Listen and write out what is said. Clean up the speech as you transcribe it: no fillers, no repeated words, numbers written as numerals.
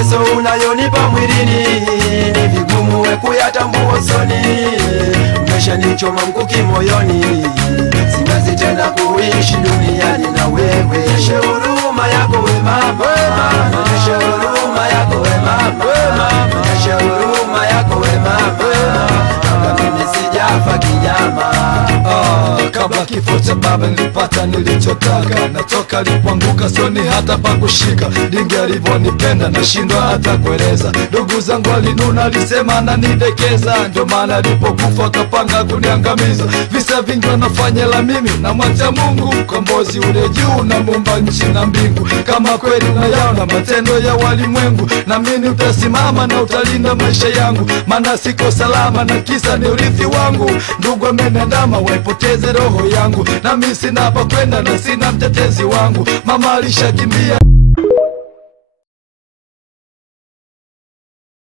mateso unayonipa mwilini ni vigumu we kuyatambua usoni. Umeshanichoma mkuki moyoni, siwezi tena kuishi duniani na wewe. Nyeshe huruma yako we mama, nyeshe huruma yako we mama, nyeshe huruma yako we mama, kama mimi sijafa kinyama. Kabla kifo cha baba nilipata nilichotaka, natoka alipoanguka soni hata pakushika. Dingi alivyonipenda nashindwa hata kueleza. Ndugu zangu alinuna, alisema ananidekeza, ndio maana alipokufa akapanga kuniangamiza. Visa vingi wanafanya la mimi na mwacha Mungu, mkombozi ule juu na muumba nchi na mbingu. Kama kweli unayaona matendo ya walimwengu, na mimi utasimama na utalinda maisha yangu, maana siko salama na kisa ni urithi wangu. Ndugu amenandama waipoteze roho yangu, na mimi sina hapa kwenda na sina mtetezi wangu. Mama alishakimbia.